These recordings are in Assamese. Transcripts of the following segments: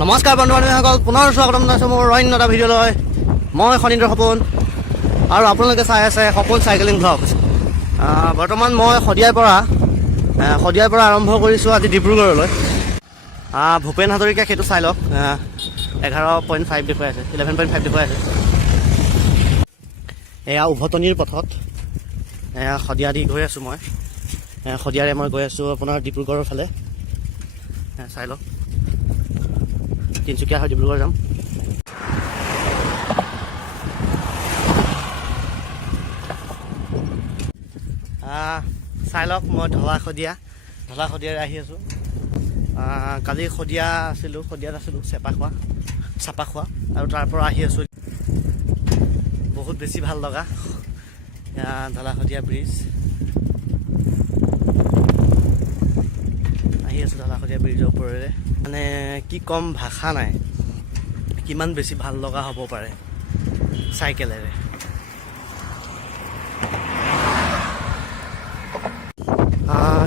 নমস্কাৰ বন্ধু বান্ধৱীসকল, পুনৰ স্বাগতম জনাইছোঁ মোৰ অন্য এটা ভিডিঅ'লৈ। মই খনীন্দ্ৰ সপোন আৰু আপোনালোকে চাই আছে সপোন চাইকেলিং ব্লগ। বৰ্তমান মই শদিয়াৰ পৰা আৰম্ভ কৰিছোঁ আজি ডিব্ৰুগড়লৈ। ভূপেন হাজৰিকা সেইটো চাই লওক, 11.5 দেখুৱাই আছে, 11.5 দেখুৱাই আছে। এয়া উভতনিৰ পথত শদিয়া দি গৈ আছোঁ মই। শদিয়াৰে মই গৈ আছোঁ আপোনাৰ ডিব্ৰুগড়ৰ ফালে। চাই লওক, তিনিচুকীয়া হৈ ডিব্ৰুগড় যাম। চাই লওক, মই ঢলা শদিয়াৰে আহি আছোঁ। কালি শদিয়াত আছিলোঁ চাপাখোৱা আৰু তাৰ পৰা আহি আছোঁ। বহুত বেছি ভাল লগা ঢলা শদিয়া ব্ৰিজ। আহি আছোঁ ঢলা শদিয়া ব্ৰিজৰ ওপৰেৰে। মানে কি ক'ম, ভাষা নাই, কিমান বেছি ভাল লগা হ'ব পাৰে চাইকেলেৰে।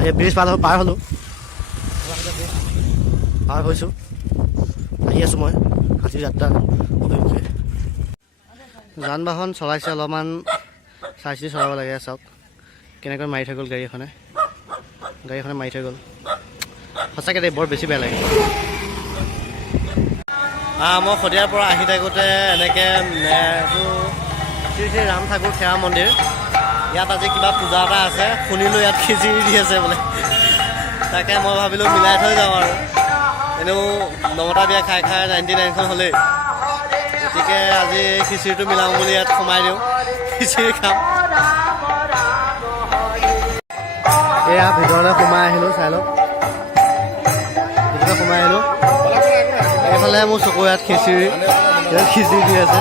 এই ব্ৰিজ পাৰ হ'লোঁ, পাৰ হৈছোঁ। আহি আছোঁ মই আজিৰ যাত্ৰাৰ অভিমুখে। যান বাহন চলাইছে, অলপমান চাই চিতি চলাব লাগে। চাওক কেনেকৈ মাৰি থৈ গ'ল গাড়ীখনে মাৰি থৈ গ'ল। সঁচাকৈ দেই, বৰ বেছি বেয়া লাগে। মই শদিয়াৰ পৰা আহি থাকোঁতে এনেকৈ এইটো শ্ৰী শ্ৰী ৰাম ঠাকুৰ সেৱা মন্দিৰ, ইয়াত আজি কিবা পূজা এটা আছে শুনিলোঁ। ইয়াত খিচিৰি দি আছে বোলে, তাকে মই ভাবিলোঁ মিলাই থৈ যাওঁ আৰু। এনেও 9টা বিয়া খাই 99খন হ'লেই, গতিকে আজি খিচিৰিটো মিলাওঁ বুলি ইয়াত সোমাই দিওঁ, খিচিৰি খাম। এয়া ভিতৰলৈ সোমাই আহিলোঁ, চাই লওক, ভিতৰলৈ সোমাই আহিলোঁ। এইফালে মোৰ চকুৰ ইয়াত খিচিৰি দি আছে,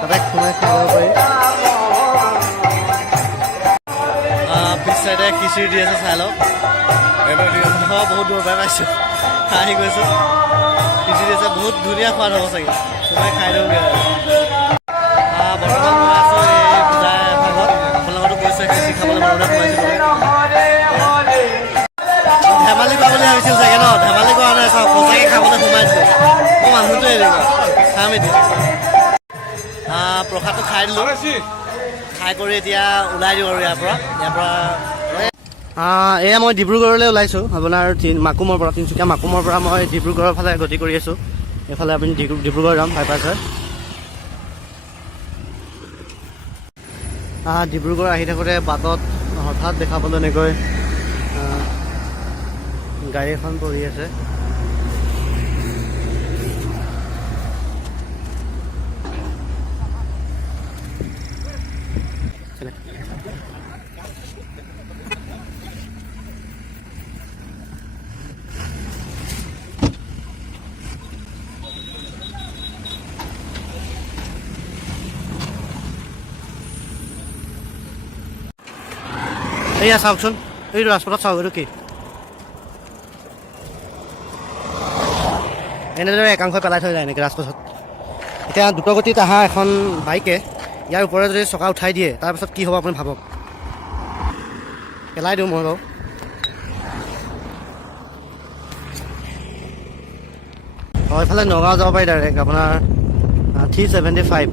তাতে সোমাই খাব পাৰি। পিছ চাইডে খিচিৰি দি আছে, চাই লওক। বহুত দূৰৰ পৰা পাইছোঁ, আহি গৈছোঁ। খিচিৰি আছে, বহুত ধুনীয়া সোৱাদ হ'ব চাগে, সোমাই খাই দিওঁগৈ আৰু। বৰ্তমান মই আছোঁ এই পূজাৰ এভাগত, আপোনালোকতো কৈছে খিচিৰি খাবলৈ মনতে সোমাইছিলোঁ। ধেমালি কৰা বুলি ভাবিছিল চাগে ন, ধেমালি কৰা নাই, চাওক সঁচাকৈ খাবলৈ সোমাইছোঁ। মই মানুহটোৱে এনেকুৱা খাম এতিয়া। প্ৰসাদটো খাই দিলোঁ, খাই কৰি এতিয়া ওলাই দিওঁ আৰু ইয়াৰ পৰা। এয়া মই ডিব্ৰুগড়লৈ ওলাইছোঁ, আপোনাৰ মাকুমৰ পৰা, তিনিচুকীয়া মাকুমৰ পৰা মই ডিব্ৰুগড়ৰ ফালে গতি কৰি আছোঁ। এইফালে আপুনি ডিব্ৰুগড় যাম বাইপাছ হয়। ডিব্ৰুগড় আহি থাকোঁতে বাটত হঠাৎ দেখা পালোঁ এনেকৈ গাড়ী এখন পৰি আছে। এয়া চাওকচোন, এইটো ৰাজপথত চাওক, এইটো কি? এনেদৰে একাংশ পেলাই থৈ যায় এনেকৈ ৰাজপথত। এতিয়া দ্ৰুতগতিত অহা এখন বাইকে ইয়াৰ ওপৰে যদি চকা উঠাই দিয়ে, তাৰপিছত কি হ'ব আপুনি ভাবক। পেলাই দিওঁ মই বাৰু। এইফালে নগাঁও যাব পাৰি ডাইৰেক্ট, আপোনাৰ 375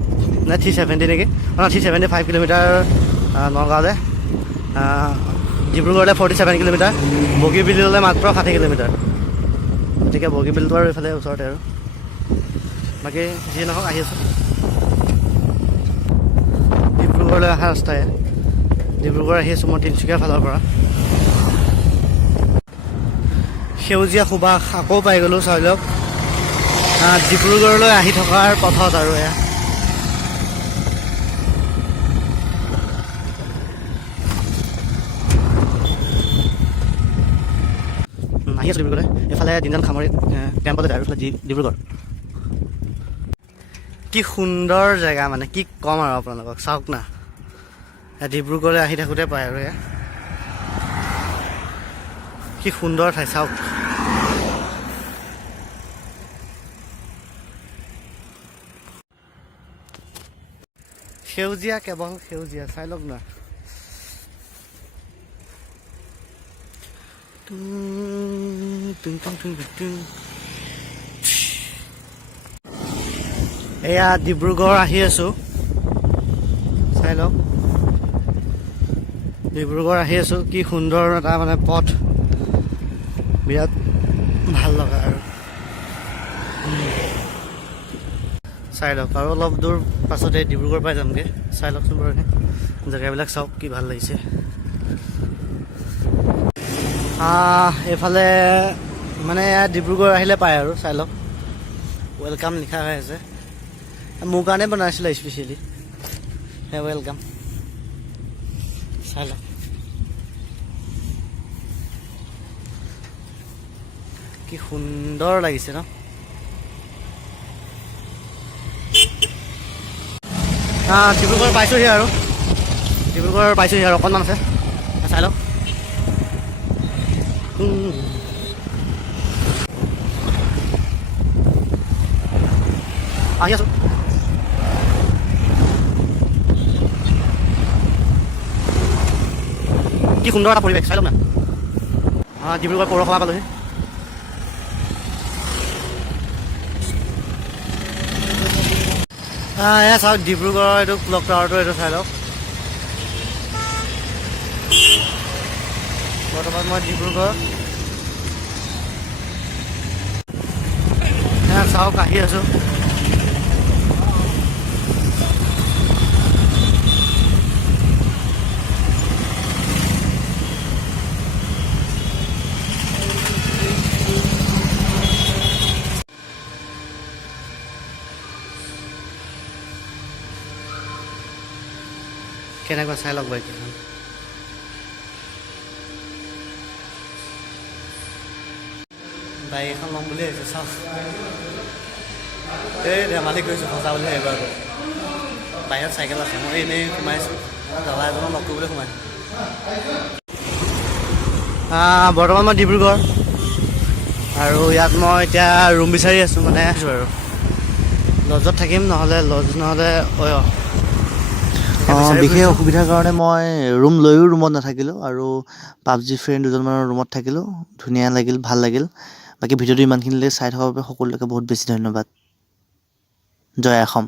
নে 370 নেকি, 375 কিলোমিটাৰ নগাঁৱলৈ। ডিব্ৰুগড়লৈ 47 কিলোমিটাৰ, বগীবিললৈ মাত্ৰ 60 কিলোমিটাৰ। গতিকে বগীবিলটো আৰু এইফালে ওচৰতে আৰু। বাকী যিয়ে নহওক, আহি আছোঁ ডিব্ৰুগড়লৈ অহা ৰাস্তাৰে। ডিব্ৰুগড় আহি আছোঁ মই তিনিচুকীয়াৰ ফালৰ পৰা। সেউজীয়া সুবাস আকৌ পাই গ'লোঁ, চাই লওক। ডিব্ৰুগড়লৈ আহি থকাৰ পথত আৰু এয়া। আহি আছোঁ ডিব্ৰুগড়লৈ, এইফালে দিনজান খামৰি কেম্পতে আৰু এইফালে ডিব্ৰুগড়। কি সুন্দৰ জেগা, মানে কি ক'ম আৰু আপোনালোকক, চাওক না। ডিব্ৰুগড়লৈ আহি থাকোঁতে পায় আৰু এয়া কি সুন্দৰ ঠাই, চাওক। সেউজীয়া, কেৱল সেউজীয়া, চাই লওক না। এয়া ডিব্ৰুগড় আহি আছোঁ, চাই লওক। ডিব্ৰুগড় আহি আছোঁ, কি সুন্দৰ এটা মানে পথ, বিৰাট ভাল লগা আৰু চাই লওক। আৰু অলপ দূৰ পাছতে ডিব্ৰুগড় পাই যামগৈ, চাই লওকচোন বাৰু এনে জেগাবিলাক চাওক, কি ভাল লাগিছে। এইফালে মানে ডিব্ৰুগড় আহিলে পায় আৰু চাই লওক, ৱেলকাম লিখা হৈ আছে। মোৰ কাৰণে বনাইছিলে স্পেচিয়েলি, ৱেলকাম, চাই লওক। কি সুন্দৰ লাগিছে ন। ডিব্ৰুগড় পাইছোঁহি আৰু, ডিব্ৰুগড় পাইছোঁহি আৰু অকণমান আছে, চাই লওক। আহি আছোঁ। কি সুন্দৰ এটা পৰিৱেশ, চাই লওক না। ডিব্ৰুগড় পৌৰসভা পালোহি। এয়া চাওক ডিব্ৰুগড়ৰ এইটো ক্লক টাৱাৰটো, এইটো চাই লওক। বৰ্তমান মই ডিব্ৰুগড়, এয়া চাওক আহি আছোঁ। কেনেকুৱা চাই লওক বাইকখন, বাইক এখন ল'ম বুলি ভাবিছোঁ, চাওক। এই ধেমালি কৰিছোঁ, সঁচা বুলি ভাবিব আকৌ। বাহিৰত চাইকেল আছে, মই এনেই সোমাইছোঁ, দাদা এজনক লগ কৰিবলৈ সোমাইছোঁ। বৰ্তমান মই ডিব্ৰুগড়, আৰু ইয়াত মই এতিয়া ৰুম বিচাৰি আছোঁ, মানে আছোঁ আৰু লজত থাকিম, নহ'লে বিশেষ অসুবিধাৰ কাৰণে মই ৰুম লৈও ৰুমত নাথাকিলোঁ, আৰু পাবজি ফ্ৰেণ্ড দুজনমানৰ ৰুমত থাকিলোঁ। ধুনীয়া লাগিল, ভাল লাগিল। বাকী ভিডিঅ'টো ইমানখিনিলৈকে চাই থকাৰ বাবে সকলোকে বহুত বেছি ধন্যবাদ। জয় অসম।